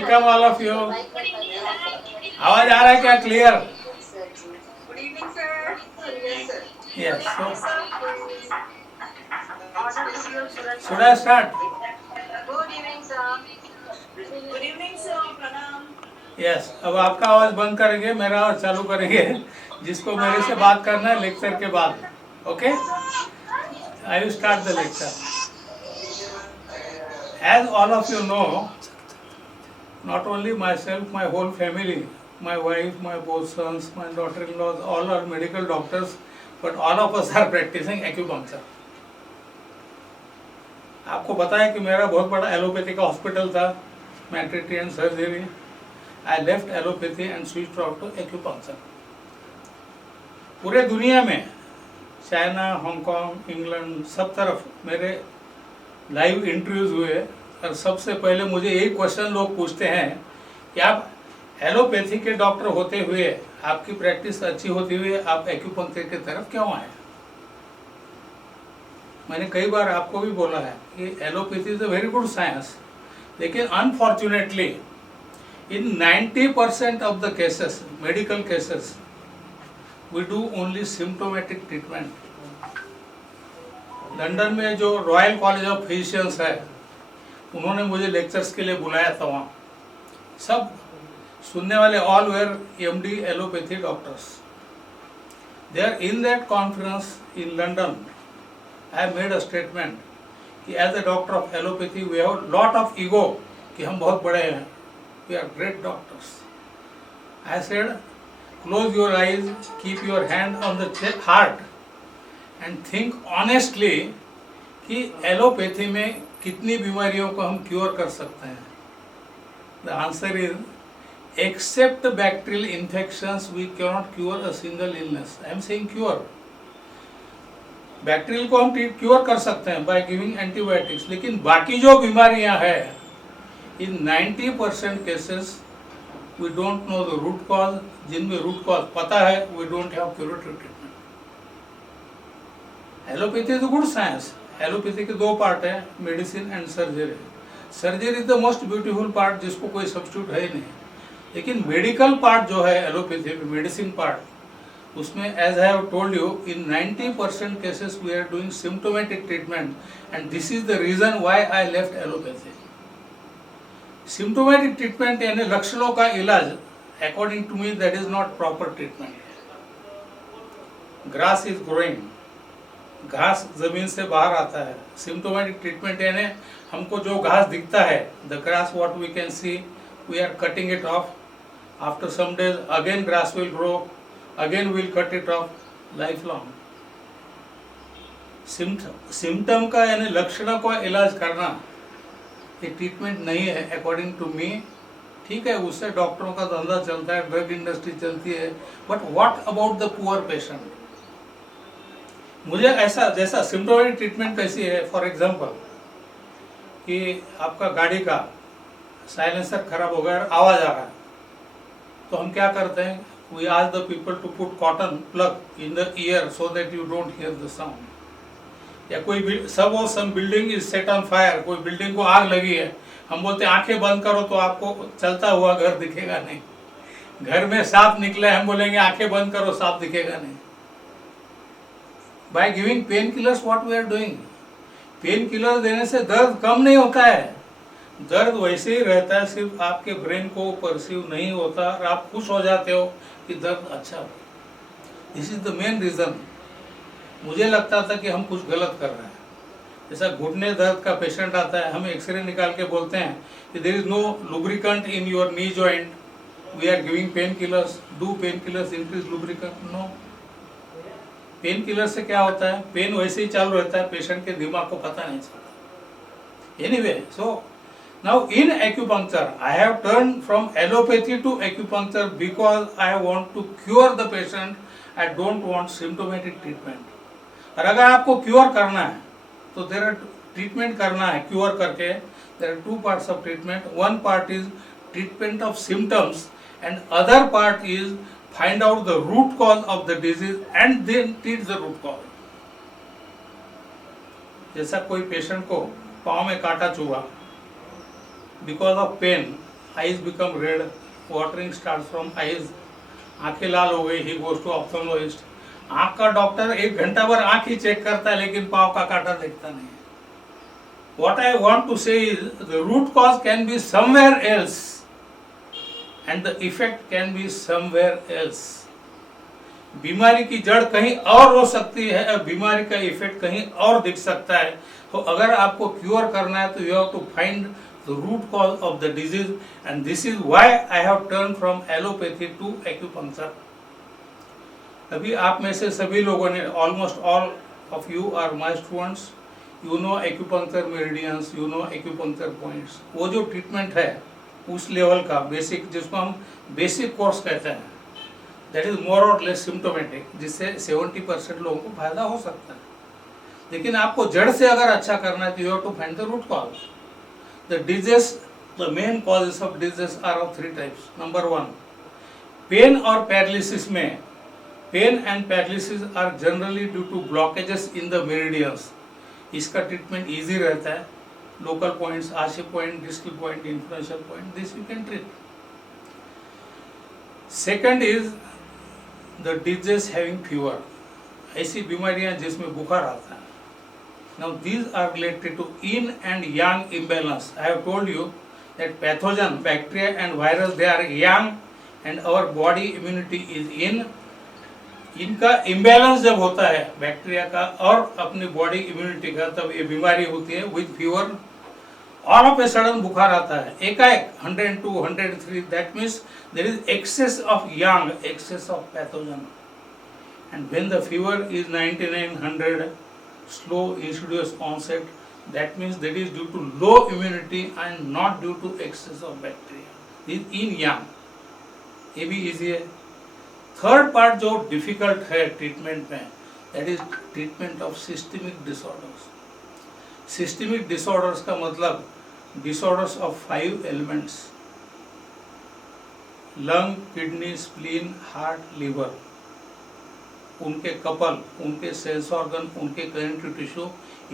Welcome all of you. आवाज आ रहा है क्या clear? Good evening sir. Yes. Should I good start? Evening sir. Good evening sir, प्रणाम। Yes. अब आपका आवाज बंद करेंगे, मेरा आवाज चालू करेंगे, जिसको मेरे से बात करना है लेक्चर के बाद। Okay, I will start the lecture. As all of you know, not only myself, my whole family, my wife, my both sons, my daughter-in-laws, all are medical doctors, but all of us are practicing acupuncture. आपको पता है कि मेरा बहुत बड़ा allopathy का hospital था, maternity and surgery. I left allopathy and switched out to acupuncture. पूरे दुनिया में, चाइना, हांगकांग, इंग्लैंड, सब तरफ मेरे लाइव इंटरव्यूज हुए, और सबसे पहले मुझे यही क्वेश्चन लोग पूछते हैं कि आप एलोपैथी के डॉक्टर होते हुए, आपकी प्रैक्टिस अच्छी होती हुए, आप एक्यूपंक्चर की तरफ क्यों आए? मैंने कई बार आपको भी बोला है कि allopathy is a very good science, लेकिन unfortunately in 90% of the cases, medical cases, we do only symptomatic treatment. London में जो रॉयल कॉलेज ऑफ फिजिशियंस है, उन्होंने मुझे लेक्चर्स के लिए बुलाया था। वहाँ सब सुनने वाले all where MD allopathy doctors. There in that conference in London I made a statement कि as a doctor of allopathy we have lot of ego, कि हम बहुत बड़े हैं, we are great doctors. I said close your eyes, keep your hand on the heart and think honestly कि allopathy में कितनी बीमारियों को हम क्योर कर सकते हैं। The answer is except bacterial infections we can not cure a single illness. I am saying cure. Bacterial को हम क्योर कर सकते हैं बाय गिविंग एंटीबायोटिक्स, लेकिन बाकी जो बीमारियां हैं, in 90% cases we don't know the root cause. जिनमें रूट कॉज पता है, we don't have curative treatment. Allopathy is a good science. Allopathy के दो पार्ट है, medicine and surgery. Surgery is the most beautiful part, जिसको कोई substitute है ही नहीं। लेकिन मेडिकल पार्ट जो है एलोपैथी में, मेडिसिन पार्ट, उसमें as I have told you, in 90% cases we are doing symptomatic treatment, and this is the reason why I left allopathy. Symptomatic treatment यानी लक्षणों का इलाज, according to me that is not proper treatment. Grass is growing, घास जमीन से बाहर आता है। सिम्टोमेटिक ट्रीटमेंट यानी हमको जो घास दिखता है, the grass what we can see, we are cutting it off. After some days again grass will grow, again will cut it off, life long. Symptom का यानी लक्षणों का इलाज करना, ये ट्रीटमेंट नहीं है अकॉर्डिंग टू मी। ठीक है, उससे डॉक्टरों का धंधा चलता है, ड्रग इंडस्ट्री चलती है, but what about the poor patient? मुझे ऐसा, जैसा सिम्टोमेटिक ट्रीटमेंट कैसी है, फॉर एग्जांपल कि आपका गाड़ी का साइलेंसर खराब हो गया और आवाज़ आ रहा है, तो हम क्या करते हैं? We ask the people to put cotton plug in the ear so that you don't hear the sound. या कोई some building is set on fire, कोई बिल्डिंग को आग लगी है, हम बोलते हैं आंखें बंद करो तो आपको चलता हुआ घर दिखेगा नहीं। घर में सांप निकले, हम बोलेंगे आंखें बंद करो, सांप दिखेगा नहीं। By giving painkillers, what we are doing? Pain killer देने से दर्द कम नहीं होता है, दर्द वैसे ही रहता है, सिर्फ आपके ब्रेन को परसीव नहीं होता और आप खुश हो जाते हो कि दर्द अच्छा हो। This is the main reason. मुझे लगता था कि हम कुछ गलत कर रहे हैं। जैसा घुटने दर्द का पेशेंट आता है, हम एक्सरे निकाल के बोलते हैं कि there is no lubricant in your knee joint, we are giving pain killers. Do pain killers increase lubricant? No. Pain killer से क्या होता है? पेन वैसे ही चालू रहता है, पेशेंट के दिमाग को पता नहीं चलता। Anyway, so now in acupuncture I have turn from allopathy to acupuncture because I want to cure the patient, I don't want symptomatic treatment. और अगर आपको क्योर करना है तो देयर आर ट्रीटमेंट करना है, क्योर करके there are two parts of treatment. One part is treatment of symptoms and other part is find out the root cause of the disease and then treat the root cause. जैसा कोई patient को पाँव में कांटा चुभा, because of pain eyes become red, watering starts from eyes, आंखें लाल हो गई, he goes to ophthalmologist. आंख का डॉक्टर 1 घंटा भर आंख ही चेक करता है लेकिन पाँव का कांटा देखता नहीं है. What I want to say is the root cause can be somewhere else and the effect can be somewhere else. बीमारी की जड़ कहीं और हो सकती है और बीमारी का इफेक्ट कहीं और दिख सकता है. तो अगर आपको क्योर करना है तो you have to find the root cause of the disease and this is why I have turn from allopathy to acupuncture. अभी आप में से सभी लोगों ने, almost all of you are my students, you know acupuncture meridians, you know acupuncture points. वो जो treatment है उस लेवल का बेसिक, जिसको हम बेसिक कोर्स कहते हैं, दैट इज मोर और लेस सिम्टोमेटिक, जिससे 70% लोगों को फायदा हो सकता है. लेकिन आपको जड़ से अगर अच्छा करना है तो you have to find the root cause. The disease, the main causes of disease are of 3 types. Number 1, pain और पैरालिसिस में, pain and paralysis are generally due to blockages in the meridians. इसका treatment easy रहता है. Local points, ashi point, distal point, influential point, this you can treat. Second is the disease having fever, ऐसी बीमारियां जिसमें बुखार आता है. Now these are related to yin and yang imbalance. I have told you that pathogen, bacteria and virus, they are yang and our body immunity is yin. इनका imbalance जब होता है बैक्टीरिया का और अपनी बॉडी इम्यूनिटी का, तब ये बीमारी होती है with fever. All of a sudden बुखार आता है एकाएक 102, 103. That means there is excess of yang, excess of pathogen. And when the fever is 99, 100, slow insidious onset, that means that is due to low immunity and not due to excess of bacteria. This yin yang, ये भी easy है. Third part जो difficult है treatment में, that is treatment of systemic disorders. Systemic disorders का मतलब disorders of 5 elements: lung, kidney, spleen, heart, liver. उनके couple, उनके सेल्स ऑर्गन, उनके कनेक्टिव टिश्यू,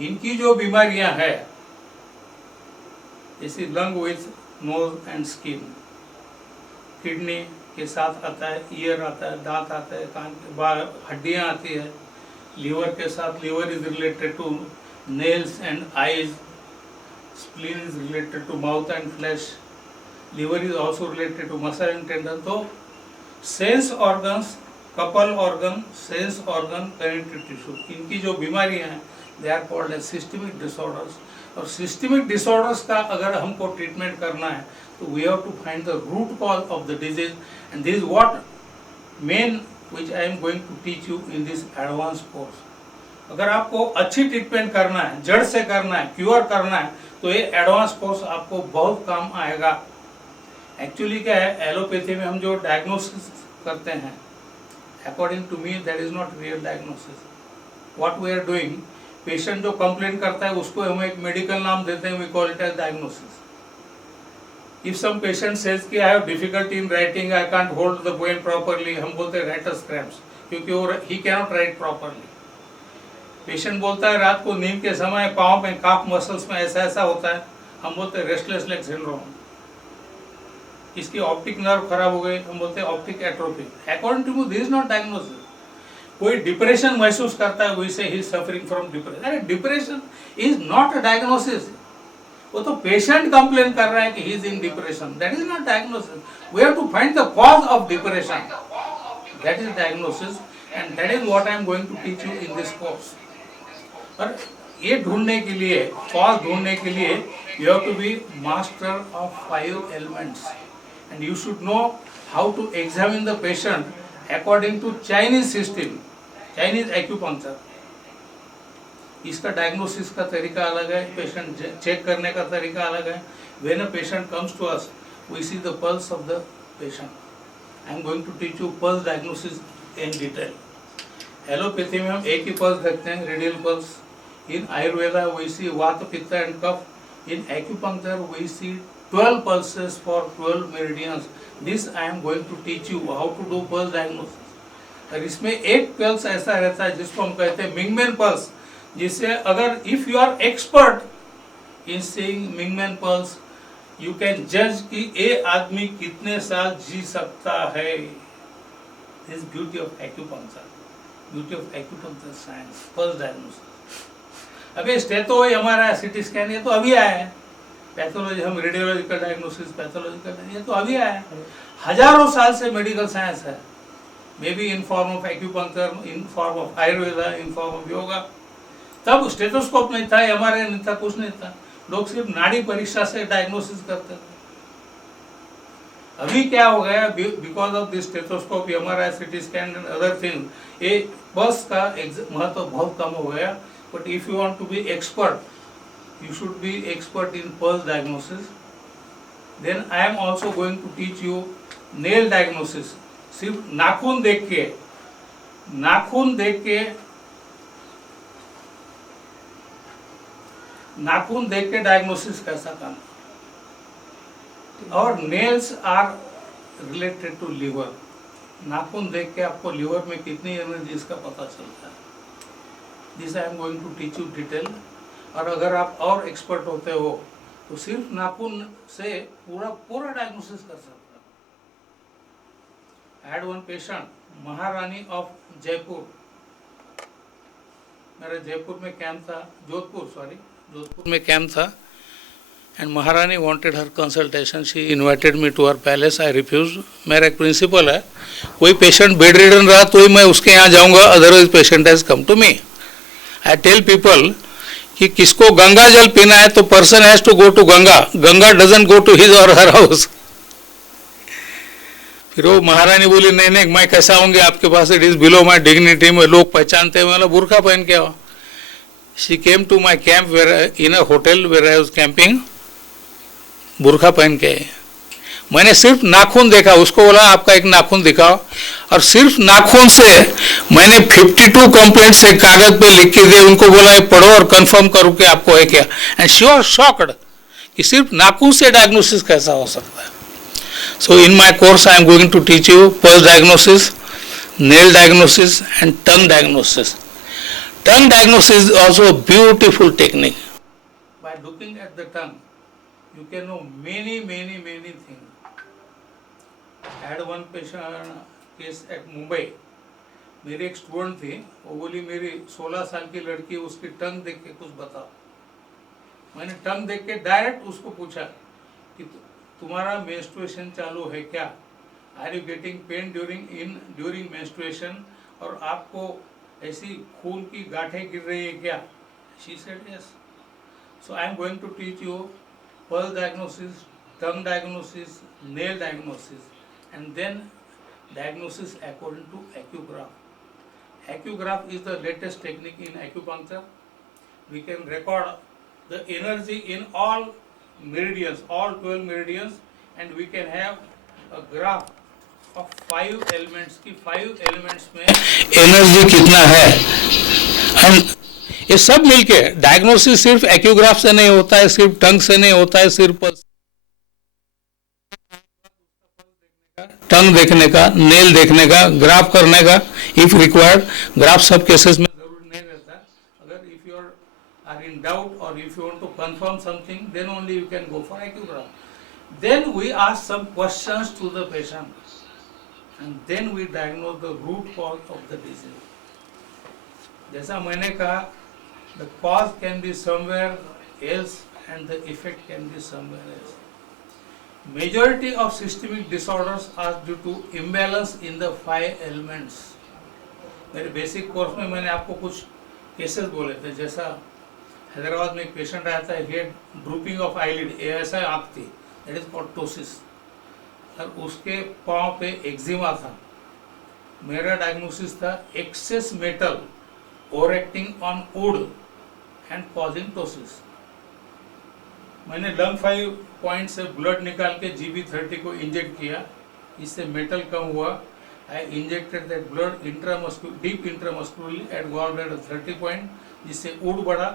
इनकी जो बीमारियां हैं, जैसे lung with nose and skin, kidney के साथ आता है, ईयर आता है, दांत आता है, कान के बाल, हड्डियां आती है. लीवर के साथ, liver is related to nails and eyes. Spleen is related to mouth and flesh. Liver is also related to muscle and tendon. तो sense organs, couple organ, sense organ, connective tissue, इनकी जो बीमारियां हैं they are called as systemic disorders. और systemic disorders का अगर हमको treatment करना है तो we have to find the root cause of the disease and this is what main which I am going to teach you in this advance course. अगर आपको अच्छी ट्रीटमेंट करना है, जड़ से करना है, क्योर करना है, तो ये एडवांस कोर्स आपको बहुत काम आएगा. एक्चुअली क्या है, एलोपैथी में हम जो डायग्नोसिस करते हैं, according to me that is not real diagnosis. What we are doing, patient जो complain करता है उसको हम एक medical नाम देते हैं, we call it as diagnosis. If some patient says कि I have difficulty in writing, I can't hold the pen properly, हम बोलते हैं writer's cramps, क्योंकि वो he cannot write properly. Patient बोलता है रात को नींद के समय पाँव में, calf muscles में ऐसा ऐसा होता है, हम बोलते हैं restless leg syndrome. इसकी ऑप्टिक नर्व खराब हो गई, हम बोलते हैं optic atrophy. According to me this is not diagnosis. कोई डिप्रेशन महसूस करता है, वैसे ही सफरिंग फ्रॉम डिप्रेशन. अरे depression is not a diagnosis. वो तो पेशेंट कंप्लेन कर रहा है कि he is in depression. That is not diagnosis. We have to find the cause of depression. That is diagnosis and that is what I am going to teach you in this course. और ये ढूंढने के लिए, cause ढूंढने के लिए, you have to be master of 5 elements. And you should know how to examine the patient according to Chinese system, Chinese acupuncture. इसका diagnosis का तरीका अलग है, पेशेंट चेक करने का तरीका अलग है. When a patient comes to us, we see the pulse of the patient. I am going to teach you pulse diagnosis in detail. Allopathy में हम एक ही पल्स देखते हैं, radial pulse. In Ayurveda we see Vata, Pitta and Kapha. In acupuncture we see 12 pulses for 12 meridians. This I am going to teach you how to do pulse diagnosis. और इसमें एक pulse ऐसा रहता है जिसको हम कहते हैं मिंगमैन पल्स, जिससे अगर if you are expert in seeing mingmen pulse, you can जज कि ये आदमी कितने साल जी सकता है. This beauty of acupuncture, beauty of acupuncture science, first diagnosis. अभी स्टेथो हमारा सिटी स्कैन ये तो अभी आया है. पैथोलॉजी हम रेडियोलॉजिकल डायग्नोसिस, पैथोलॉजिकल ये तो अभी आया है. हजारों साल से मेडिकल साइंस है. May be in form of acupuncture, in form of Ayurveda, in form of yoga. तब स्टेथोस्कोप नहीं था, एमआरआई नहीं था, कुछ नहीं था. लोग सिर्फ नाड़ी परीक्षा से डायग्नोसिस करते थे. अभी क्या हो गया, because of this stethoscope, MRI, CT scan and other thing, ये बस का महत्व बहुत कम हो गया. But if you want to be expert, you should be expert in pulse diagnosis. Then I am also going to teach you nail diagnosis. सिर्फ नाखून देख के डायग्नोसिस कैसा काम. और nails are related to liver. नाखून देख के आपको लिवर में कितनी एनर्जी इसका पता चलता है. This I am going to teach you detail. और अगर आप और एक्सपर्ट होते हो तो सिर्फ नाखून से पूरा डायग्नोसिस कर सकते हो. आई हैड वन पेशेंट, महारानी ऑफ जयपुर. मेरा जयपुर में कैंप था, जोधपुर में कैंप था. And Maharani wanted her consultation. She invited me to her palace. I refuse. मेरा एक प्रिंसिपल है, कोई पेशेंट बेड रिडन रहा तो ही मैं उसके यहाँ जाऊंगा, otherwise patient has come to me. I tell people कि किसको गंगा जल पीना है तो person has to go to Ganga. Ganga doesn't go to his or her house. फिर वो महारानी बोली नहीं नहीं मैं कैसा आऊंगी आपके पास, it is below my dignity. में लोग पहचानते हैं. मतलब बुरखा पहन के आओ. She came to my camp where in a hotel where I was camping. बुरखा पहन के मैंने सिर्फ नाखून देखा. उसको बोला आपका एक नाखून दिखाओ. और सिर्फ नाखून से मैंने 52 कंप्लेंट्स एक कागज पे लिख के दिए. उनको बोला ये पढ़ो और कंफर्म करो कि आपको है क्या. एंड शी वाज शॉक्ड कि सिर्फ नाखून से डायग्नोसिस कैसा हो सकता है. So in my course I am going to teach you pulse diagnosis, nail diagnosis and tongue diagnosis. Tongue diagnosis is also a beautiful technique. By looking at the tongue you can know many things. I had one patient case at Mumbai. मेरी एक student थी, वो बोली मेरी 16 साल की लड़की, उसकी टंग देख के कुछ बताओ. मैंने टंग देख के डायरेक्ट उसको पूछा कि तुम्हारा मेंस्ट्रुएशन चालू है क्या, are you getting pain during menstruation, और आपको ऐसी खून की गांठें गिर रही है क्या. She said yes. So I am going to teach you pulse diagnosis, tongue diagnosis, nail diagnosis, and then diagnosis according to acugraph. Acugraph is the latest technique in acupuncture. We can record the energy in all meridians, all 12 meridians, and we can have a graph of 5 elements की 5 elements में energy कितना है. हम ये सब मिलके diagnosis सिर्फ एक्यूग्राफ से नहीं होता है, सिर्फ टंग से नहीं होता है, सिर्फ टंग देखने का, नेल देखने का, ग्राफ करने का इफ रिक्वायर्ड. ग्राफ सब केसेस में जरूरी नहीं रहता. अगर if you are in doubt और if you want to confirm something, then only you can go for acugraph. Then we ask some questions to the patient and then we diagnose the root cause of the disease. जैसा मैंने कहा, the cause can be somewhere else and the effect can be somewhere else. Majority of systemic disorders are due to imbalance in the 5 elements. मेरे basic course में मैंने आपको कुछ cases बोले थे. जैसा हैदराबाद में एक पेशेंट आया था, हेड ड्रूपिंग ऑफ आईलिड, ऐसा आँख थी, दैट इज कॉल्ड टोसिस. और उसके पाँव पे एक्जिमा था. मेरा डायग्नोसिस था excess metal overacting on wood and causing ptosis. मैंने लंग 5 पॉइंट से ब्लड निकाल के GB30 को इंजेक्ट किया. इससे मेटल कम हुआ. I injected that blood deep intramuscularly at gall bladder 30 point, जिससे वुड बढ़ा.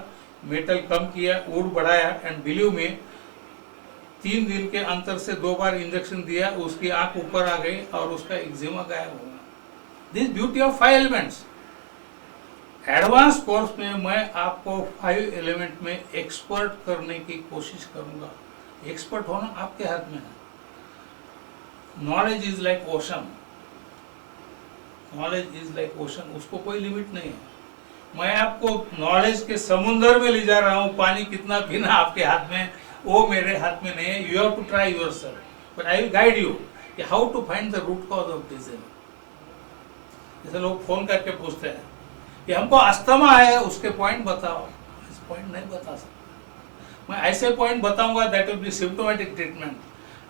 मेटल कम किया, वुड बढ़ाया. एंड बिलीव में 3 दिन के अंतर से 2 बार इंजेक्शन दिया. उसकी आंख ऊपर आ गई और उसका एक्जिमा गायब हो गया. This beauty of 5 elements. Advance course में मैं आपको 5 एलिमेंट में एक्सपर्ट करने की कोशिश करूंगा. एक्सपर्ट होना आपके हाथ में है। Knowledge is like ocean, knowledge is like ocean, उसको कोई लिमिट नहीं है। मैं आपको नॉलेज के समुंदर में ले जा रहा हूँ, पानी कितना पीना आपके हाथ में वो मेरे हाथ में नहीं है। You have to try yourself, but I will guide you कि how to find the root cause of disease. जैसे लोग फोन करके पूछते हैं कि हमको अस्थमा है, उसके पॉइंट बताओ। इस पॉइंट नहीं बता सकता मैं, ऐसे पॉइंट बताऊंगा that will be symptomatic treatment.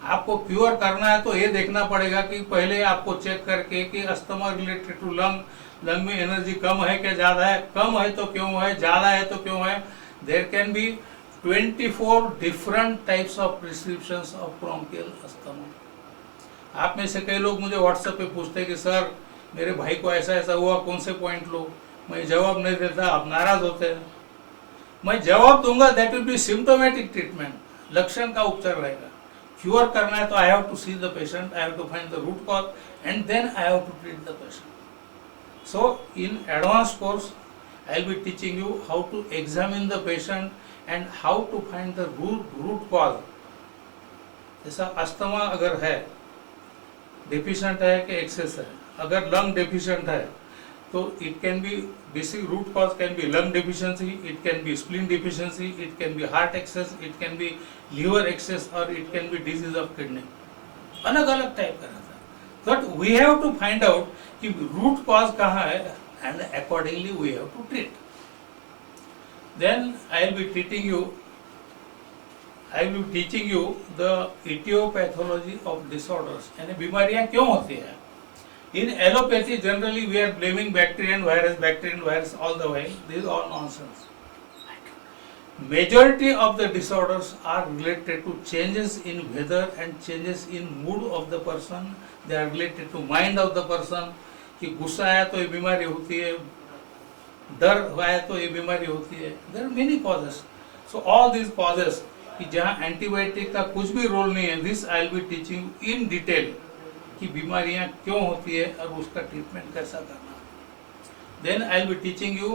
आपको क्योर करना है तो ये देखना पड़ेगा कि पहले आपको चेक करके कि asthma related to lung, lung में एनर्जी कम है क्या ज्यादा है, कम है तो क्यों है, ज्यादा है तो क्यों है। There can be 24 different types of prescriptions of bronchial asthma. आप में से कई लोग मुझे व्हाट्सएप पे पूछते हैं कि सर मेरे भाई को ऐसा ऐसा हुआ, कौन से पॉइंट लो। मैं जवाब नहीं देता, आप नाराज होते हैं। मैं जवाब दूंगा that will be symptomatic treatment, लक्षण का उपचार रहेगा। क्योर करना है तो I have to see the patient, I have to find the root cause and then I have to treat the patient. So in advanced course I will be teaching you how to examine the patient and how to find the root cause। जैसा asthma अगर है, deficient है कि access है, अगर lung deficient है तो it can be basic root cause can be lung deficiency, it can be spleen deficiency, it can be heart excess, it can be liver excess और it can be disease of kidney. अलग अलग type का रहता है, but we have to find out कि root cause कहाँ है and accordingly we have to treat. Then I will be teaching you the etiopathology of disorders, यानी बीमारियां क्यों होती है। In allopathy generally we are blaming bacteria and virus all the way, this is all nonsense. Majority of the disorders are related to changes in weather and changes in mood of the person. They are related to mind of the person. कि गुस्सा आया तो ये बीमारी होती है, डर आया तो ये बीमारी होती है। There are many causes. So all these causes कि जहाँ एंटीबायोटिक का कुछ भी रोल नहीं है, this I will be teaching in detail कि बीमारियाँ क्यों होती है और उसका ट्रीटमेंट कैसा करना। Then I will be teaching you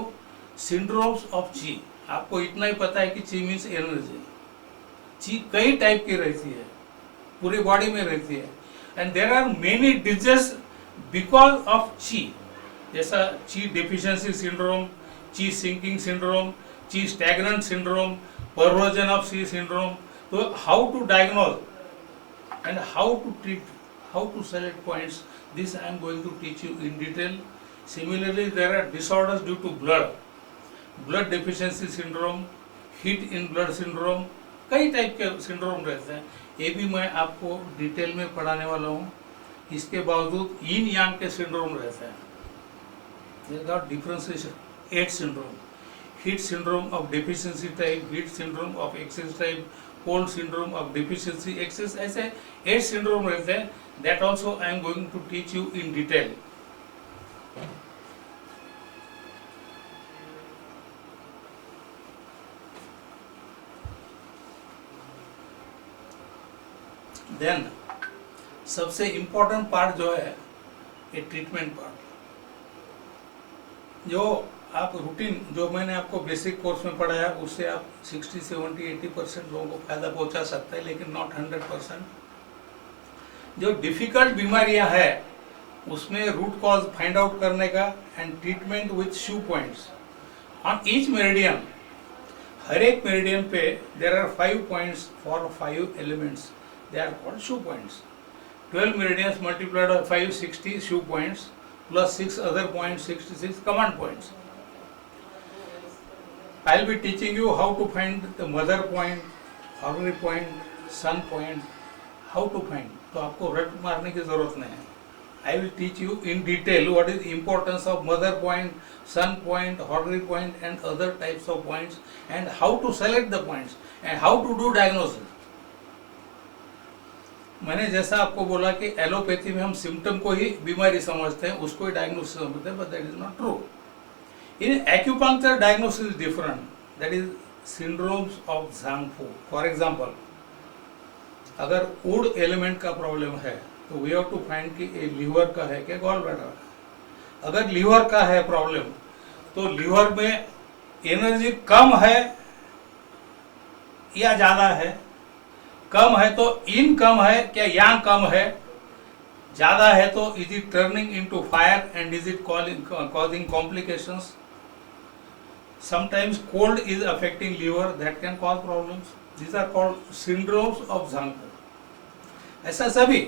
syndromes of Chi। आपको इतना ही पता है कि ची मीन्स एनर्जी। ची कई टाइप की रहती है, पूरी बॉडी में रहती है, and there are many disease because of chi. जैसा chi deficiency syndrome, chi sinking syndrome, chi stagnant syndrome, perversion of chi syndrome. तो how to diagnose and how to treat, how to select points, this I am going to teach you in detail. Similarly there are disorders due to blood, blood deficiency syndrome, heat in blood syndrome, कई type के syndrome रहते हैं। ये भी मैं आपको detail में पढ़ाने वाला हूँ। इसके बावजूद यिन यांग के सिंड्रोम रहते हैं, differentiation 8 syndrome, heat syndrome of deficiency type, heat syndrome of excess type, cold syndrome of deficiency excess, ऐसे 8 सिंड्रोम रहते हैं। That also I am going to teach you in detail. Then सबसे इम्पोर्टेंट पार्ट जो है ये treatment part, जो आप routine, जो मैंने आपको बेसिक कोर्स में पढ़ाया उससे आप 60, 70, 80% लोगों को फायदा पहुंचा सकता है, लेकिन नॉट 100%। जो डिफिकल्ट बीमारियां है उसमें रूट कॉज फाइंड आउट करने का and treatment with shu points on each meridian. हर एक मेरिडियन पे there are 5 points for 5 elements, they are called shoe points। 12 meridians multiplied by 5, 60 shoe points plus 6 other points, 66 command points। I will be teaching you how to find the mother point, horary point, sun point, how to find। तो आपको रट मारने की जरूरत नहीं है। I will teach you in detail what is the importance of mother point, sun point, horary point and other types of points, and how to select the points and how to do diagnosis। मैंने जैसा आपको बोला कि allopathy में हम symptom को ही बीमारी समझते हैं, उसको ही डायग्नोसिस समझते हैं, but that is not true. In acupuncture diagnosis is different, that is syndromes of zangfu. For example, अगर वुड एलिमेंट का प्रॉब्लम है तो वी हैव टू फाइंड कि ये लीवर का है क्या गॉल ब्लैडर का। अगर लीवर का है प्रॉब्लम तो लीवर में एनर्जी कम है या ज़्यादा है, कम है तो इन कम है क्या यांग कम है, ज्यादा है तो is it turning into fire and is it causing complications. Sometimes cold is affecting liver, that can cause problems. These are called syndromes of Zanko. ऐसा सभी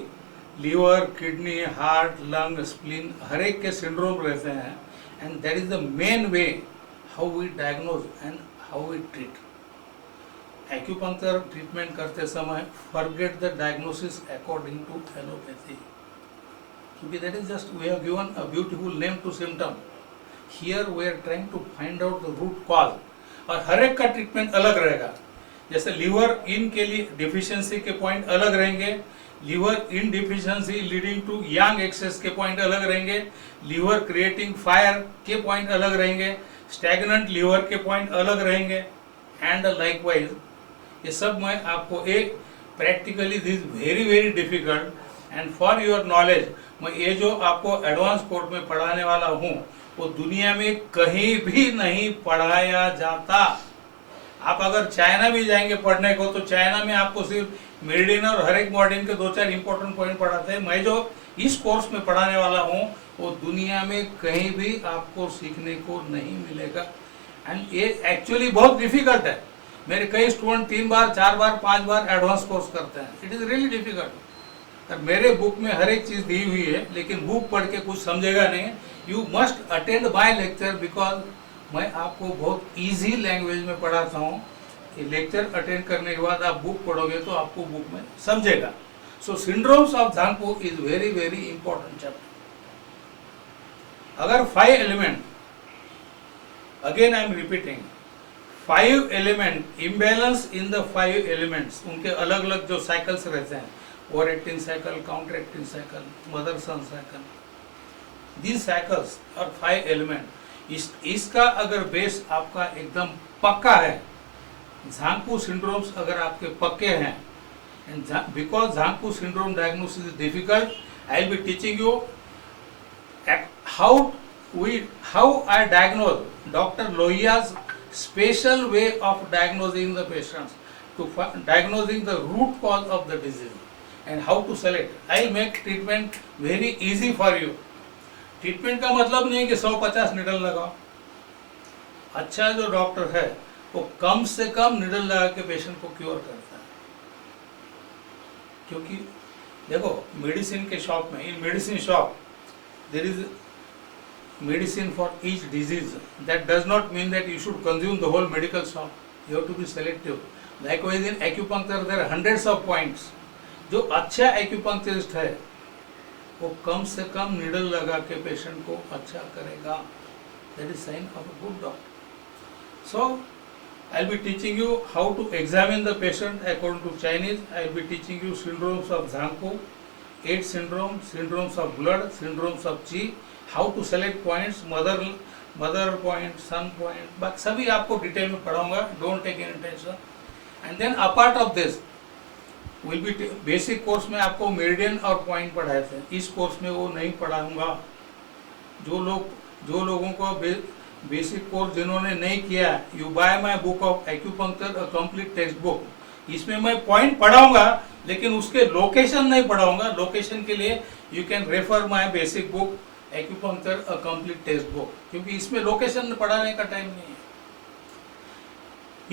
liver, kidney, heart, lung, spleen हर एक के सिंड्रोम रहते हैं, and that is the main way how we diagnose and how we treat. Acupuncture treatment करते समय forget the diagnosis according to allopathy, क्योंकि that is just we have given a beautiful name to symptom. Here we are trying to find out the root cause, और हर एक का treatment अलग रहेगा. जैसे लीवर इन के लिए डिफिशियंसी के पॉइंट अलग रहेंगे, liver in deficiency leading to yang excess के पॉइंट अलग रहेंगे, लीवर क्रिएटिंग फायर के पॉइंट अलग रहेंगे, स्टैग्नेंट लीवर के पॉइंट अलग रहेंगे, एंड लाइकवाइज. ये सब मैं आपको एक practically this very very difficult, and for your knowledge मैं ये जो आपको एडवांस कोर्स में पढ़ाने वाला हूँ वो दुनिया में कहीं भी नहीं पढ़ाया जाता. आप अगर चाइना भी जाएंगे पढ़ने को तो चाइना में आपको सिर्फ मेरिडियन और हर एक मॉडर्न के 2-4 इंपॉर्टेंट पॉइंट पढ़ाते हैं. मैं जो इस कोर्स में पढ़ाने वाला हूँ वो दुनिया में कहीं भी आपको सीखने को नहीं मिलेगा, एंड ये एक्चुअली बहुत डिफिकल्ट है. मेरे कई स्टूडेंट 3 बार 4 बार 5 बार एडवांस कोर्स करते हैं. It is really difficult. मेरे बुक में हर एक चीज दी हुई है, लेकिन बुक पढ़ के कुछ समझेगा नहीं. You must attend my lecture, because मैं आपको बहुत इजी लैंग्वेज में पढ़ाता हूँ. ये लेक्चर अटेंड करने के बाद आप बुक पढ़ोगे तो आपको बुक में समझेगा. So syndromes of zangfu is very very important chapter. अगर 5 element, again I am repeating, 5 element imbalance in the 5 elements, उनके अलग अलग जो साइकिल्स रहते हैं, overacting cycle, counter acting cycle, mother son cycle, these cycles और 5 एलिमेंट, इसका अगर बेस आपका एकदम पक्का है, झांगपो सिंड्रोम्स अगर आपके पक्के हैं, and because zangfu syndrome diagnosis is difficult, I will be teaching you how I diagnose. Dr. Lohia's special way of diagnosing the patients, to diagnosing the root cause of the disease and how to select. I will make treatment very easy for you. Treatment का मतलब नहीं है कि 150 needle लगाओ. अच्छा जो doctor है वो कम से कम निडल लगा के पेशेंट को क्योर करता है. क्योंकि देखो मेडिसिन के शॉप में, in medicine shop there is medicine for each disease. That does not mean that you should consume the whole medical shop. You have to be selective. Likewise in acupuncture there are hundreds of points. जो अच्छा acupuncturist है वो कम से कम needle लगा के patient को अच्छा करेगा. That is sign of a good doctor. So I will be teaching you how to examine the patient according to Chinese. I will be teaching you syndromes of Zanko, 8 syndromes, syndromes of blood, syndromes of Qi, how to select points, mother point, son point, but सभी आपको detail में पढ़ाऊंगा. Don't take any tension. And then apart of this will be basic course में आपको meridian और point पढ़ाए थे. इस कोर्स में वो नहीं पढ़ाऊंगा. जो लोगों को बेसिक कोर्स जिन्होंने नहीं किया, you buy my book of acupuncture a complete text book. इसमें मैं पॉइंट पढ़ाऊंगा लेकिन उसके लोकेशन नहीं पढ़ाऊंगा. लोकेशन के लिए you can refer my basic book acupuncture a complete text book, क्योंकि इसमें लोकेशन पढ़ाने का टाइम नहीं है.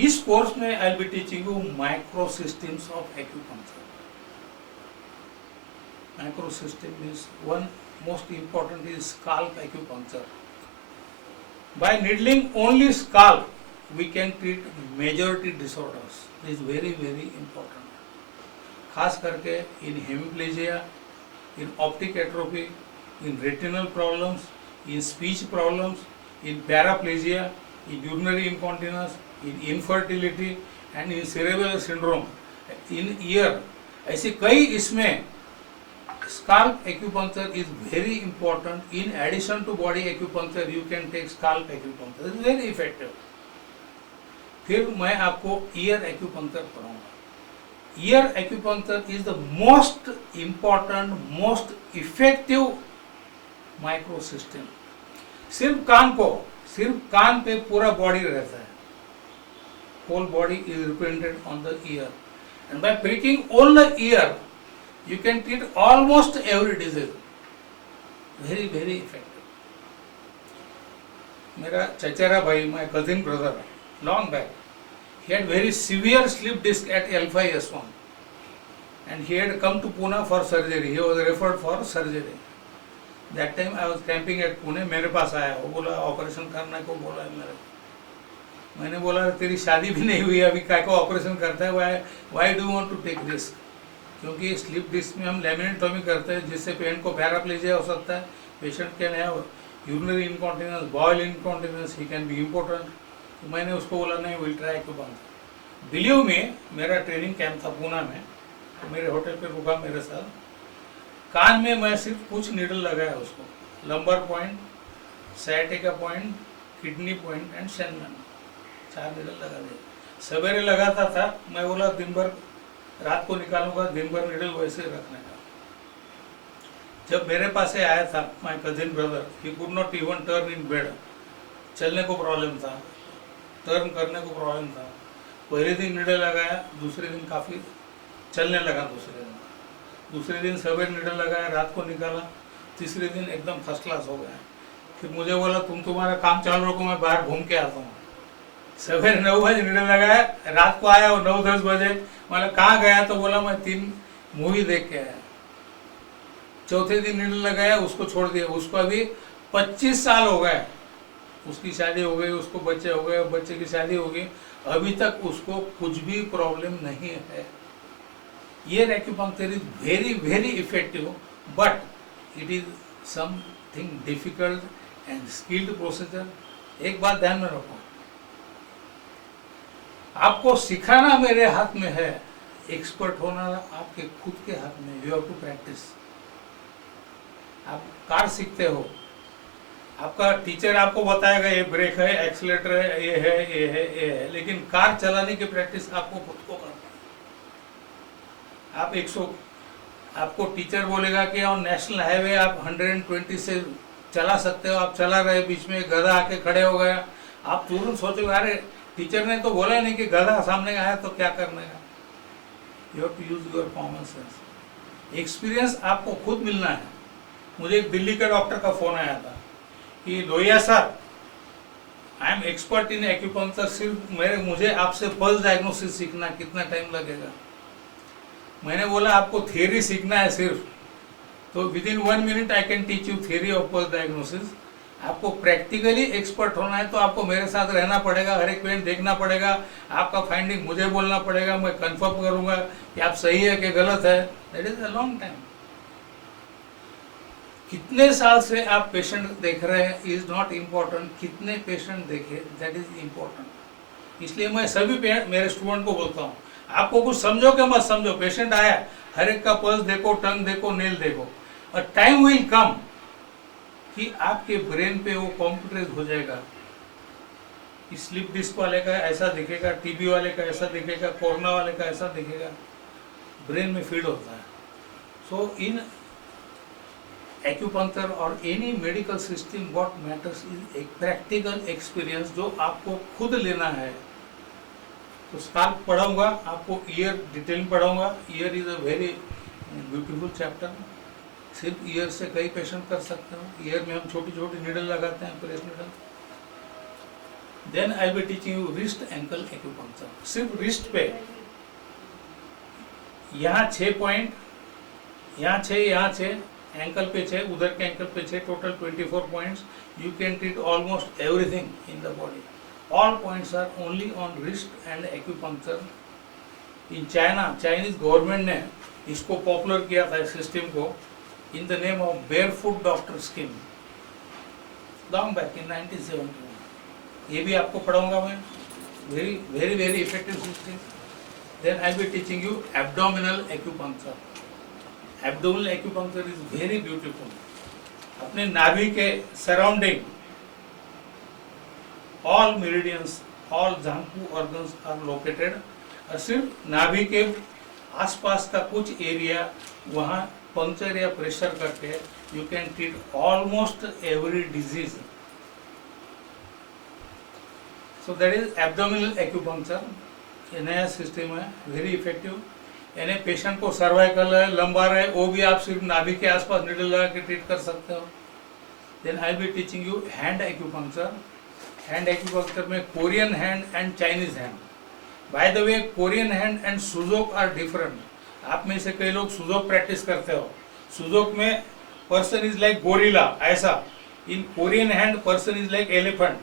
इस कोर्स में I will be teaching you micro systems of acupuncture. Micro system is one most important is scalp acupuncture. By needling only scalp we can treat majority disorders. Is very very important, खास करके in hemiplegia, in optic atrophy, in retinal problems, in speech problems, in paraplegia, in urinary incontinence, in infertility and in cerebral syndrome, in ear. ऐसे कई इसमें scalp acupuncture is very important. In addition to body acupuncture, you can take scalp acupuncture. It is very effective. फिर मैं आपको ear acupuncture पढ़ाऊंगा. Ear acupuncture is the most important, most effective micro system. सिर्फ कान पे पूरा body रहता है. Whole body is represented on the ear, And by pricking all the ear, you can treat almost every disease. Very, very effective. मेरा चचेरा भाई, my cousin brother, long back, he had very severe slip disc at L5S1, and he had come to Pune for surgery. He was referred for surgery. That time I was camping at Pune. मेरे पास आया, वो बोला operation करने को बोला है मेरे. मैंने बोला तेरी शादी भी नहीं हुई अभी काय को ऑपरेशन करता है, why do want to take risk. क्योंकि स्लिप डिस्क में हम लैमिनेटोमी करते हैं जिससे पेशेंट को पैराप्लेजिया हो सकता है, पेशेंट के नया urinary incontinence, bowel incontinence, he can be important. तो मैंने उसको बोला नहीं, विल ट्राई एक्यूपंक्चर. दिल्ली में मेरा ट्रेनिंग कैंप था पूना में, तो मेरे होटल पे रुका मेरे साथ. कान में मैं सिर्फ कुछ नीडल लगाया उसको, lumbar point, sciatica point, kidney point and shenmen, 4 needle लगा दिए. सवेरे लगाता था, मैं बोला दिन भर, रात को निकालूंगा, दिन भर नीडल वैसे रखने का. जब मेरे पास से आया था my cousin brother, he could not even turn in bed. चलने को प्रॉब्लम था, टर्न करने को प्रॉब्लम था. पहले दिन नीडल लगाया, दूसरे दिन काफ़ी चलने लगा. दूसरे दिन सवेरे नीडल लगाया, रात को निकाला, तीसरे दिन एकदम फर्स्ट क्लास हो गया. फिर मुझे बोला तुम्हारा काम चालू रखो, मैं बाहर घूम के आता हूँ. सवेरे 9 बजे नीडल लगाया, रात को आया वो 9-10 बजे. मतलब कहाँ गया, तो बोला मैं 3 मूवी देख के आया. चौथे दिन नीडल लगाया, उसको छोड़ दिया. उसको अभी 25 साल हो गए, उसकी शादी हो गई, उसको बच्चे हो गए, बच्चे की शादी हो गई, अभी तक उसको कुछ भी प्रॉब्लम नहीं है. Ear acupuncture is very, very effective, but it is something difficult and skilled procedure. एक बात ध्यान में रखो, आपको सिखाना मेरे हाथ में है, एक्सपर्ट होना आपके खुद के हाथ में. You have to practice. आप कार सीखते हो, आपका टीचर आपको बताएगा ये ब्रेक है, एक्सीलेटर है, ये है, ये है, ये है, लेकिन कार चलाने की प्रैक्टिस आपको खुद को करना है. आप 100, आपको टीचर बोलेगा कि ऑन नेशनल हाईवे आप 120 से चला सकते हो, आप चला रहे, बीच में गधा आके खड़े हो गया, आप तुरंत सोचोगे अरे टीचर ने तो बोला नहीं कि गधा सामने आया तो क्या करने का. You have to use your common sense. Experience आपको खुद मिलना है. मुझे एक दिल्ली के डॉक्टर का फोन आया था कि Lohia sir, I am expert in acupuncture, सिर्फ मुझे आपसे पल्स डायग्नोसिस सीखना, कितना टाइम लगेगा. मैंने बोला आपको थियरी सीखना है सिर्फ, तो with in 1 minute I can teach you theory of pulse diagnosis. आपको प्रैक्टिकली एक्सपर्ट होना है तो आपको मेरे साथ रहना पड़ेगा, हर एक पेशेंट देखना पड़ेगा, आपका फाइंडिंग मुझे बोलना पड़ेगा, मैं कंफर्म करूंगा कि आप सही है कि गलत है. That is a long time. कितने साल से आप पेशेंट देख रहे हैं इज नॉट इम्पोर्टेंट, कितने पेशेंट देखे दैट इज इम्पोर्टेंट. इसलिए मैं सभी मेरे स्टूडेंट को बोलता हूँ, आपको कुछ समझो कि मत समझो, पेशेंट आया, हर एक का पल्स देखो, टंग देखो, नेल देखो. और टाइम विल कम कि आपके ब्रेन पे वो कंप्यूटराइज हो जाएगा. स्लिप डिस्क वाले का ऐसा दिखेगा, टीबी वाले का ऐसा दिखेगा, कोरोना वाले का ऐसा दिखेगा, ब्रेन में फीड होता है. सो इन एक्यूपंक्चर और any medical system what matters is एक प्रैक्टिकल एक्सपीरियंस जो आपको खुद लेना है. तो स्काल्प पढ़ाऊंगा आपको, ईयर डिटेल में पढ़ाऊंगा. Year is a very beautiful chapter. सिर्फ ईयर से कई पेशेंट कर सकते हो. ईयर में हम छोटी छोटी नीडल लगाते हैं, press needle. Then I be teaching you wrist ankle acupuncture. सिर्फ रिस्ट पे, यहाँ 6 पॉइंट, यहाँ 6, यहाँ 6, एंकल पे 6, उधर के एंकल पे 6, total 24 points. You can treat almost everything in the body. All points are only on wrist and acupuncture. In China, Chinese government ने इसको पॉपुलर किया था इस सिस्टम को in the name of barefoot doctor scheme. Long back in 1971. ये भी आपको पढ़ाऊंगा मैं. Very very very effective system. Then I will be teaching you abdominal acupuncture. Abdominal acupuncture is very beautiful. अपने नाभि के surrounding all meridians, all Zanku organs are located. और सिर्फ नाभि के आसपास का कुछ एरिया वहाँ पंक्चर या प्रेशर करके you can treat almost every disease. So that is abdominal acupuncture. ये नया सिस्टम है, वेरी इफेक्टिव. यानी पेशेंट को सर्वाइकल है, लंबार है, वो भी आप सिर्फ नाभि के आसपास निडल लगा के ट्रीट कर सकते हो। Then I be teaching you hand acupuncture. Hand acupuncture में Korean hand and Chinese hand. By the way Korean hand and sujok are different. आप में से कई लोग सुजोक प्रैक्टिस करते हो। सुजोक में पर्सन इज लाइक गोरिल्ला, ऐसा। इन Korean hand person is like elephant,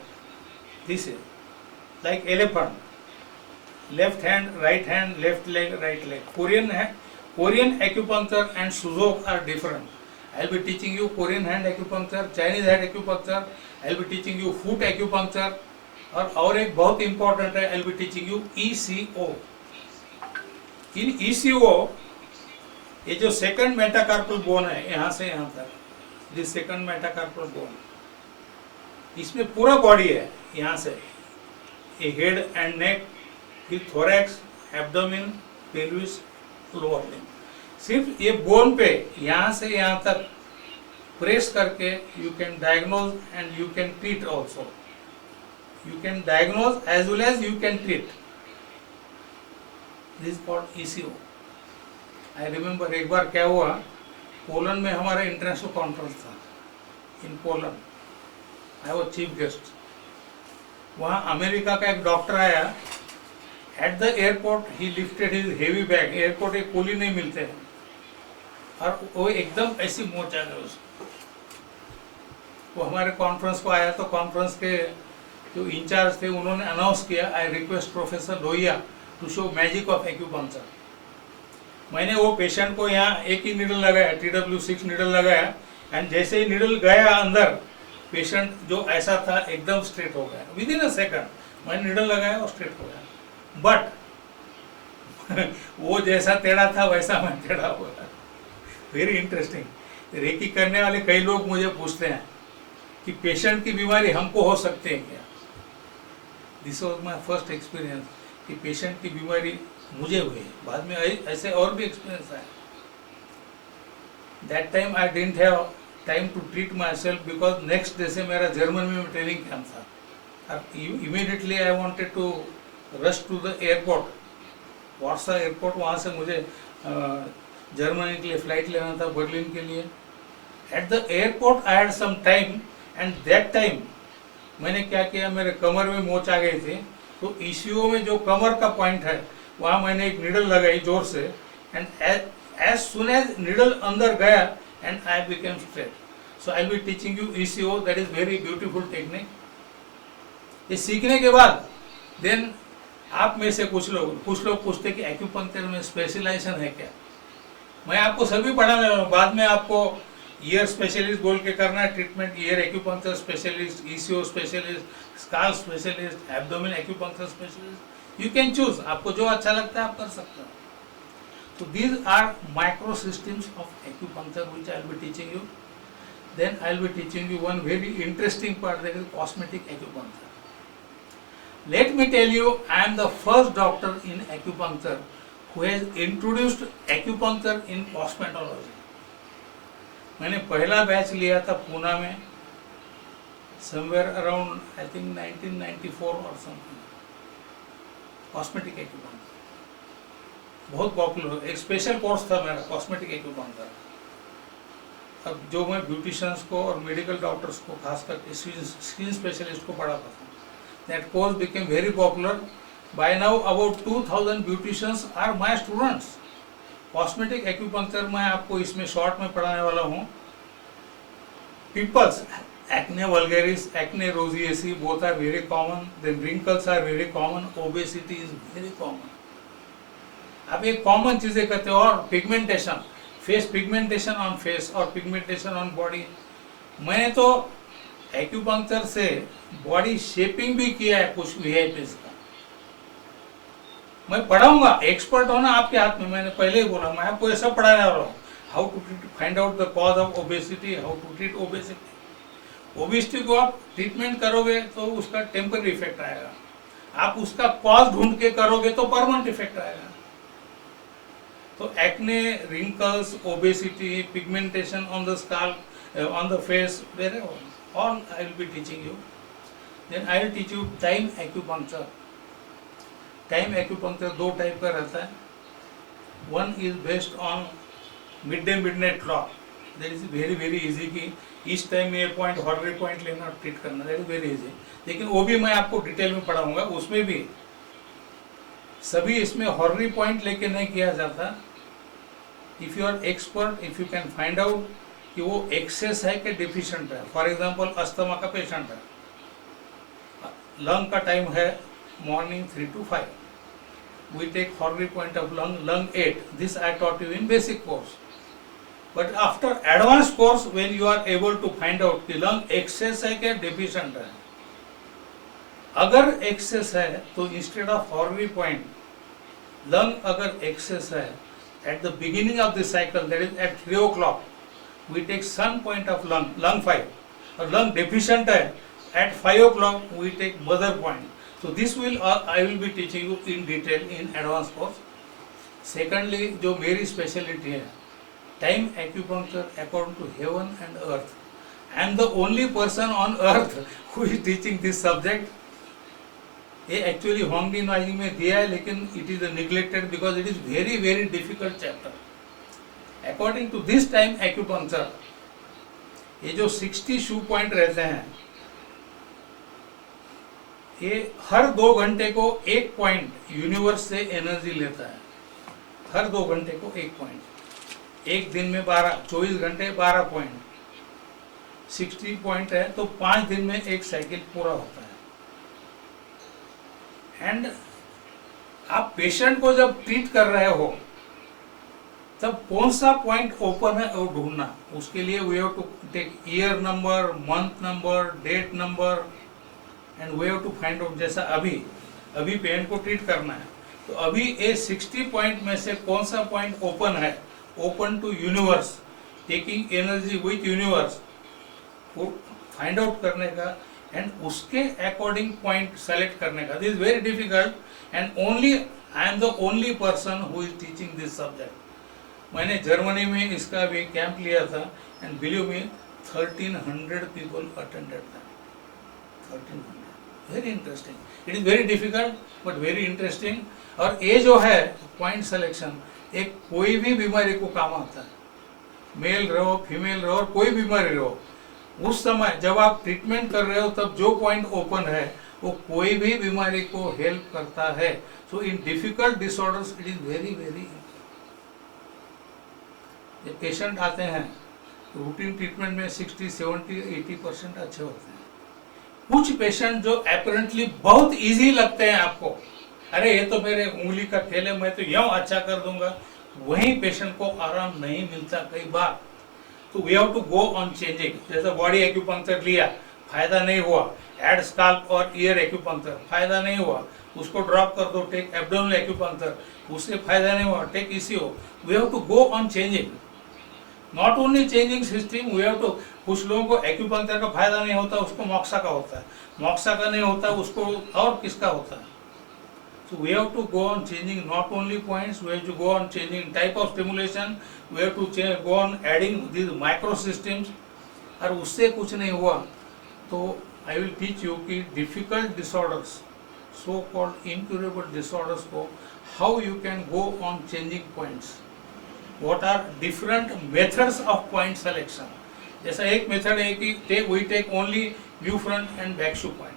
this is like elephant. Left hand, right hand, left leg, right leg. Korean acupuncture and Suzhou are different. I'll be teaching you Korean hand acupuncture, Chinese hand acupuncture. I'll be teaching you foot acupuncture. और एक बहुत important है, I'll be teaching you ECO. In ECO, ये जो second metacarpal bone है, यहाँ से यहाँ तक, this second metacarpal bone, इसमें पूरा body है, यहाँ से, ये head and neck, फिर thorax, abdomen, pelvis, lower limb. सिर्फ ये बोन पे यहाँ से यहाँ तक प्रेस करके you can diagnose and you can treat also. You can diagnose as well as you can treat. This is called ECO। I remember एक बार क्या हुआ, पोलैंड में हमारा इंटरनेशनल कॉन्फ्रेंस था in Poland. I was chief guest. वहाँ America का एक डॉक्टर आया। Eight the airport he lifted his heavy bag. Airport एक कोली नहीं मिलते हैं, और वो एकदम ऐसी मोच आ गई उसको। वो हमारे कॉन्फ्रेंस को आया, तो कॉन्फ्रेंस के जो इंचार्ज थे उन्होंने अनाउंस किया, I request professor Lohia to show magic of acupuncture. मैंने वो पेशेंट को यहाँ एक ही नीडल लगाया, TW6 नीडल लगाया, एंड जैसे ही नीडल गया अंदर, पेशेंट जो ऐसा था एकदम स्ट्रेट हो गया। विद इन अ सेकंड मैंने नीडल लगाया और स्ट्रेट हो गया। बट वो जैसा टेढ़ा था वैसा मैं टेढ़ा हुआ। Very interesting. रेकी करने वाले कई लोग मुझे पूछते हैं कि पेशेंट की बीमारी हमको हो सकती है क्या। This was my first experience कि पेशेंट की बीमारी मुझे हुई। बाद में ऐसे और भी एक्सपीरियंस आए। That time I didn't have time to treat myself, because next day से मेरा जर्मन में ट्रेनिंग कैंप था। Immediately I wanted to rush to the airport, Warsaw airport. वहाँ से मुझे जर्मनी के लिए फ्लाइट लेना था, बर्लिन के लिए। At the airport I had some time, and that time मैंने क्या किया, मेरे कमर में मोच आ गई थी, तो ECO में जो कमर का पॉइंट है वहाँ मैंने एक नीडल लगाई जोर से, and as soon as needle अंदर गया and I became straight. So I be teaching you ECO। That is very beautiful technique. ये सीखने के बाद देन आप में से कुछ लोग पूछते कि एक्यूपंक्चर में स्पेशलाइजेशन है क्या। मैं आपको सभी पढ़ाने वाला हूँ। बाद में आपको ईयर स्पेशलिस्ट बोल के करना है treatment, year acupuncture specialist, ECO specialist, scale specialist, abdomen acupuncture specialist. You can choose, आपको जो अच्छा लगता है आप कर सकते हो। तो these are micro systems of acupuncture which I will be teaching you. Then I will be teaching you one very interesting part, that is cosmetic acupuncture. Let me tell you, I am the first doctor in acupuncture who has introduced acupuncture in cosmetology. मैंने पहला batch लिया था पूना में, somewhere around I think 1994 or something. Cosmetic acupuncture बहुत popular, एक special course था मेरा cosmetic acupuncture. अब जो मैं ब्यूटिशियंस को और मेडिकल डॉक्टर्स को, खासकर स्किन स्पेशलिस्ट को पढ़ाता था, that course became very popular. By now about 2000 beauticians are my students. Cosmetic acupuncture मैं आपको इसमें शॉर्ट में पढ़ाने वाला हूँ। Pimples, acne vulgaris, acne rosacea, both are very common. Then wrinkles are very common. Obesity is very common. अब ये common चीजें करते हो। और pigmentation, face pigmentation on face और पिगमेंटेशन ऑन बॉडी। मैंने तो एक्यूपंक्चर से बॉडी शेपिंग भी किया है कुछ VIPs का। मैं पढ़ाऊंगा, एक्सपर्ट होना आपके हाथ में। मैंने पहले ही बोला, मैं आपको ऐसा पढ़ाने वाला हूँ, how to find out the cause of obesity, how to treat obesity. Obesity को आप ट्रीटमेंट करोगे तो उसका टेम्पररी इफेक्ट आएगा, आप उसका कॉज ढूंढ के करोगे तो परमानेंट इफेक्ट आएगा। तो acne, wrinkles, obesity, pigmentation on the scalp, on the face, all I will be teaching you. Then I will teach you time acupuncture. Time acupuncture दो टाइप का रहता है। One is based on mid day midnight clock, that is very very easy कि इस time में ये point हॉर्नरी point लेना और ट्रीट करना, दैट इज वेरी इजी। लेकिन वो भी मैं आपको डिटेल में पढ़ाऊंगा, उसमें भी सभी इसमें हॉर्नरी पॉइंट लेके नहीं किया जाता। If you are expert, if you can find out कि वो एक्सेस है कि डिफिशिएंट है। फॉर एग्जांपल अस्थमा का पेशेंट है, लंग का टाइम है morning 3 to 5, we take Horry point of lung 8. This I taught you in basic course. But after advanced course, when you are able to find out कि lung excess है क्या deficient है, अगर excess है तो instead of Horry point, lung अगर excess है at the beginning of the cycle, that is at 3 o'clock, we take sun point of lung 5, और lung deficient है at 5 o'clock, we take mother point. So this will I will be teaching you in detail in advanced course. Secondly, जो मेरी specialty है, time acupuncture according to heaven and earth. I am the only person on earth who is teaching this subject. ये actually Huang Din Wai में दिया है, लेकिन it is neglected because it is very very difficult chapter. According to this time acupuncture, ये जो 60 शू point रहते हैं, ये हर 2 घंटे को एक पॉइंट यूनिवर्स से एनर्जी लेता है। हर 2 घंटे को एक पॉइंट, एक दिन में 24 घंटे 12 पॉइंट, 60 पॉइंट है तो 5 दिन में एक साइकिल पूरा होता है। एंड आप पेशेंट को जब ट्रीट कर रहे हो तब कौन सा पॉइंट ओपन है वो ढूंढना, उसके लिए we have to take year number, month number, date number and we have to find out. जैसा अभी पेशेंट को ट्रीट करना है तो अभी ये 60 पॉइंट में से कौन सा पॉइंट ओपन है, open to universe, taking energy with universe, वो फाइंड आउट करने का एंड उसके अकॉर्डिंग पॉइंट सेलेक्ट करने का। This is very difficult and only I am the only person who is teaching this subject. मैंने Germany में इसका भी कैंप लिया था and believe me 1300 people attended that. 1300, very interesting. It is very difficult but very interesting. और ये जो है पॉइंट सिलेक्शन, एक कोई भी बीमारी को काम आता है, मेल रहो फीमेल रहो और कोई बीमारी रहो, उस समय जब आप ट्रीटमेंट कर रहे हो तब जो पॉइंट ओपन है वो कोई भी बीमारी को हेल्प करता है। So in difficult disorders it is very very. ये पेशेंट आते हैं रूटीन ट्रीटमेंट में 60, 70, 80% अच्छे होते हैं। कुछ पेशेंट जो अपरेंटली बहुत इजी लगते हैं आपको, अरे ये तो मेरे उंगली का खेल है, मैं तो यूं अच्छा कर दूंगा, वही पेशेंट को आराम नहीं मिलता कई बार। तो we have to go on changing. जैसे बॉडी एक्यूपंक्चर लिया, फायदा नहीं हुआ, एड स्काल्प और ईयर एक्यूपंक्चर, फायदा नहीं हुआ, उसको ड्रॉप कर दो, टेक एब्डोमिनल एक्यूपंक्चर, उससे फायदा नहीं हुआ, take ECO. We have to go on changing, not only changing system, we have to. कुछ लोगों को एक्यूपंक्चर का फायदा नहीं होता, उसको मोक्सा का होता है, मोक्सा का नहीं होता उसको और किसका होता है। So we have to go on changing not only points, we have to go on changing type of stimulation, we have to go on adding these micro systems। और उससे कुछ नहीं हुआ तो I will teach you कि difficult disorders, so called incurable disorders को how you can go on changing points, what are different methods of point selection। जैसा एक मेथड है कि we take only view front and back shoe point,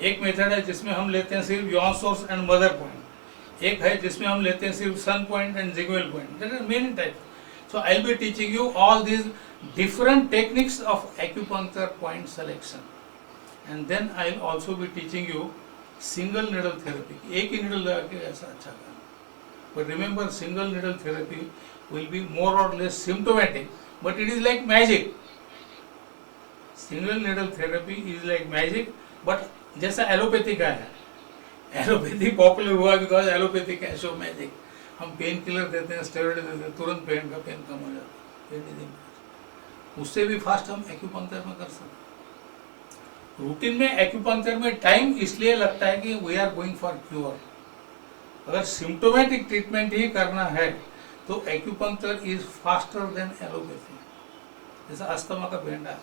एक method है जिसमें हम लेते हैं सिर्फ yuan source and mother point, एक है जिसमें हम लेते हैं सिर्फ सन पॉइंट एंड जिगुअल point. There are many types. So I will be teaching you all these different techniques of acupuncture point selection and then I will also be teaching you single needle therapy. एक ही नीडल लगा के ऐसा अच्छा काम, but remember single needle therapy will be more और less symptomatic, but it is like magic. Single needle therapy is like magic, but जैसा एलोपैथी का है, एलोपैथी पॉपुलर हुआ बिकॉज एलोपैथी का शो मैजिक। हम पेन किलर देते हैं, steroid देते हैं, तुरंत पेन कम हो जाता है, उससे भी फास्ट हम एक्यूपंक्चर में कर सकते हैं। रूटीन में एक्यूपंक्चर में टाइम इसलिए लगता है कि we are going for cure. अगर सिम्टोमेटिक ट्रीटमेंट ही करना है तो acupuncture is faster than allopathy. जैसा अस्थमा का पेशेंट है,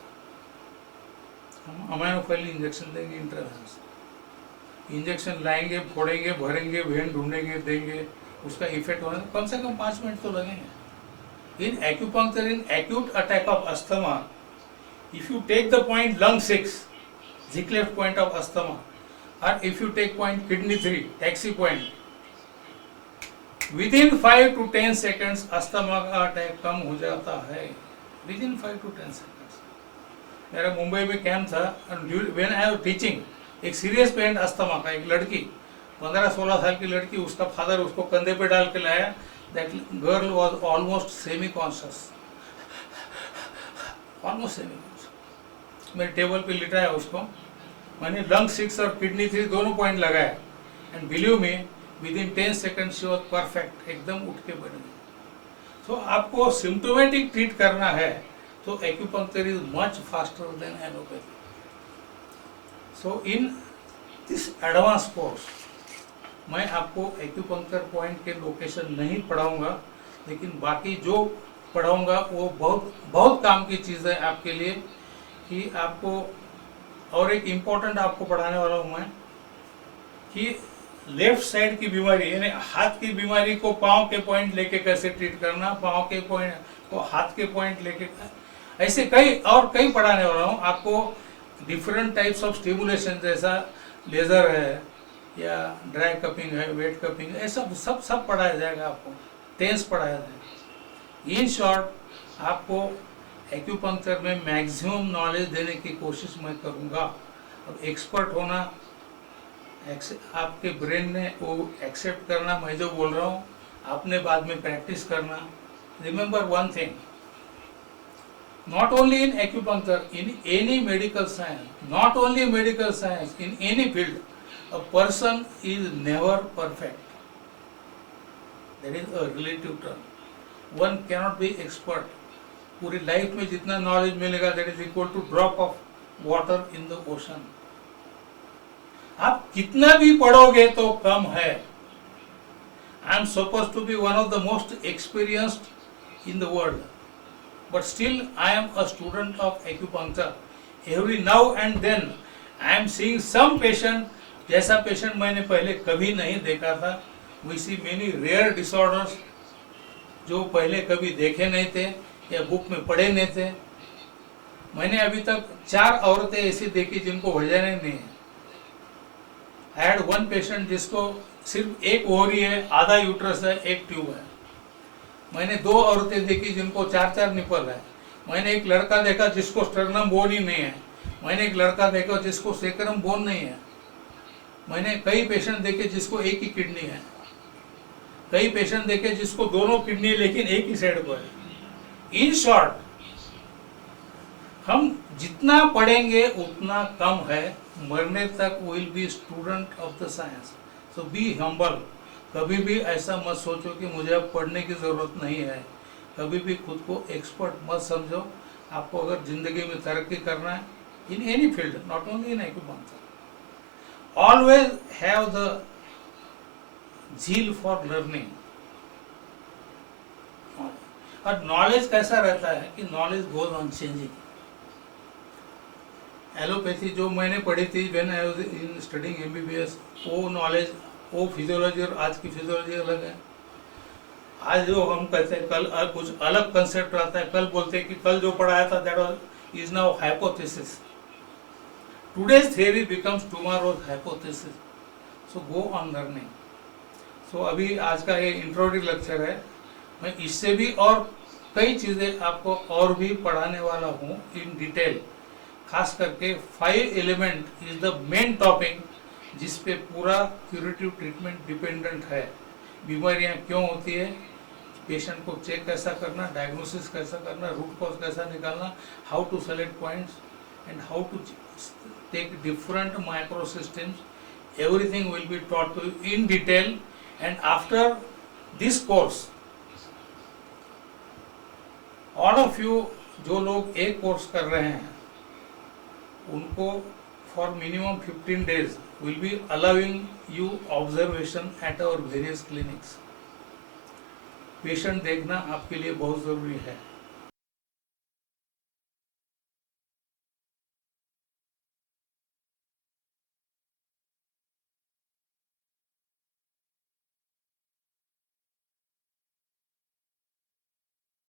हम अमाइनोफाइल इंजेक्शन देंगे, इंट्रावेनस इंजेक्शन लाएंगे, फोड़ेंगे, भरेंगे, वेन ढूंढेंगे, देंगे, उसका इफेक्ट होने कम से कम 5 मिनट तो लगेंगे। In acupuncture in acute attack of asthma, if you take the point lung 6, Zickleft point of asthma, or if you take point kidney 3, taxi point, within 5 to 10 seconds asthma का attack कम हो जाता है, within 5 to 10 seconds। मेरा मुंबई में camp था, when I was teaching, एक serious patient asthma का, एक लड़की 15-16 साल की लड़की, उसका फादर उसको कंधे पे डाल के लाया, that girl was almost semi conscious, almost semi conscious। मेरे टेबल पे लिटाया उसको, मैंने लंग 6 और किडनी 3 दोनों पॉइंट लगाया, and believe me with in 10 second she was perfect, एकदम उठ के बैठ गई। तो आपको सिम्टोमेटिक ट्रीट करना है तो acupuncture is much faster than allopathy. So in this advance course मैं आपको एक्यूपंक्चर पॉइंट के लोकेशन नहीं पढ़ाऊंगा, लेकिन बाकी जो पढ़ाऊंगा वो बहुत बहुत काम की चीज़ है आपके लिए, कि आपको, और एक इम्पोर्टेंट आपको पढ़ाने वाला हूँ मैं, कि लेफ्ट साइड की बीमारी यानी हाथ की बीमारी को पाँव के पॉइंट लेके कैसे ट्रीट करना, पाँव के पॉइंट को हाथ के पॉइंट लेके, ऐसे कई पढ़ाने वाला हूँ आपको। डिफरेंट टाइप्स ऑफ स्टिमुलेशन, जैसा लेजर है या ड्राई कपिंग है, वेट कपिंग है, सब पढ़ाया जाएगा आपको, टेंस पढ़ाया जाएगा। इन शॉर्ट आपको एक्यूपंक्चर में मैक्सिमम नॉलेज देने की कोशिश मैं करूँगा। अब एक्सपर्ट होना, आपके ब्रेन ने वो एक्सेप्ट करना, मैं जो बोल रहा हूँ आपने बाद में प्रैक्टिस करना। Remember one thing, not only in acupuncture, in any medical science, not only medical science, in any field, a person is never perfect, that is a relative term. One cannot be expert. पूरी life में जितना knowledge मिलेगा that is equal to drop of water in the ocean. आप कितना भी पढ़ोगे तो कम है। I am suppose to be one of the most experienced in the world, but still I am a student of acupuncture. Every now and then I am seeing some patient, जैसा patient मैंने पहले कभी नहीं देखा था। We see many rare disorders जो पहले कभी देखे नहीं थे या बुक में पढ़े नहीं थे। मैंने अभी तक 4 औरतें ऐसी देखी जिनको वजाइना नहीं है। आई हैड वन पेशेंट जिसको सिर्फ एक ओवरी है, आधा यूट्रस है, एक ट्यूब है। मैंने 2 औरतें देखी जिनको 4-4 निपल है। मैंने एक लड़का देखा जिसको स्टर्नम बोन ही नहीं है। मैंने एक लड़का देखा जिसको सेक्रम बोन नहीं है। मैंने कई पेशेंट देखे जिसको एक ही किडनी है, कई पेशेंट देखे जिसको दोनों किडनी लेकिन एक ही साइड को है। इन शॉर्ट, हम जितना पढ़ेंगे उतना कम है। मरने तक will be student of the science. So be humble. कभी भी ऐसा मत सोचो कि मुझे अब पढ़ने की जरूरत नहीं है। कभी भी खुद को एक्सपर्ट मत समझो। आपको अगर जिंदगी में तरक्की करना है, इन any field, not only in acupuncture, always have the zeal for learning. और नॉलेज कैसा रहता है कि knowledge goes on changing. Allopathy जो मैंने पढ़ी थी when I was in studying MBBS, वो नॉलेज, वो फिजियोलॉजी और आज की फिजियोलॉजी अलग है। आज जो हम कहते हैं कल कुछ अलग कंसेप्ट रहता है। कल बोलते हैं कि कल जो पढ़ाया था that was is now hypothesis. Today's theory becomes tomorrow's hypothesis. So go on learning. So अभी आज का ये इंट्रोडक्टरी लेक्चर है। मैं इससे भी और कई चीज़ें आपको और भी पढ़ाने वाला हूँ इन डिटेल। खास करके 5 element is the main topic जिस पे पूरा क्यूरेटिव ट्रीटमेंट डिपेंडेंट है। बीमारियाँ क्यों होती है, पेशेंट को चेक कैसा करना, डायग्नोसिस कैसा करना, रूट कॉज कैसा निकालना, how to select points and how to take different micro systems. Everything will be taught to in detail. And after this course all of you, जो लोग एक कोर्स कर रहे हैं उनको for minimum 15 days will be allowing you observation at our various clinics. Patient देखना आपके लिए बहुत ज़रूरी है।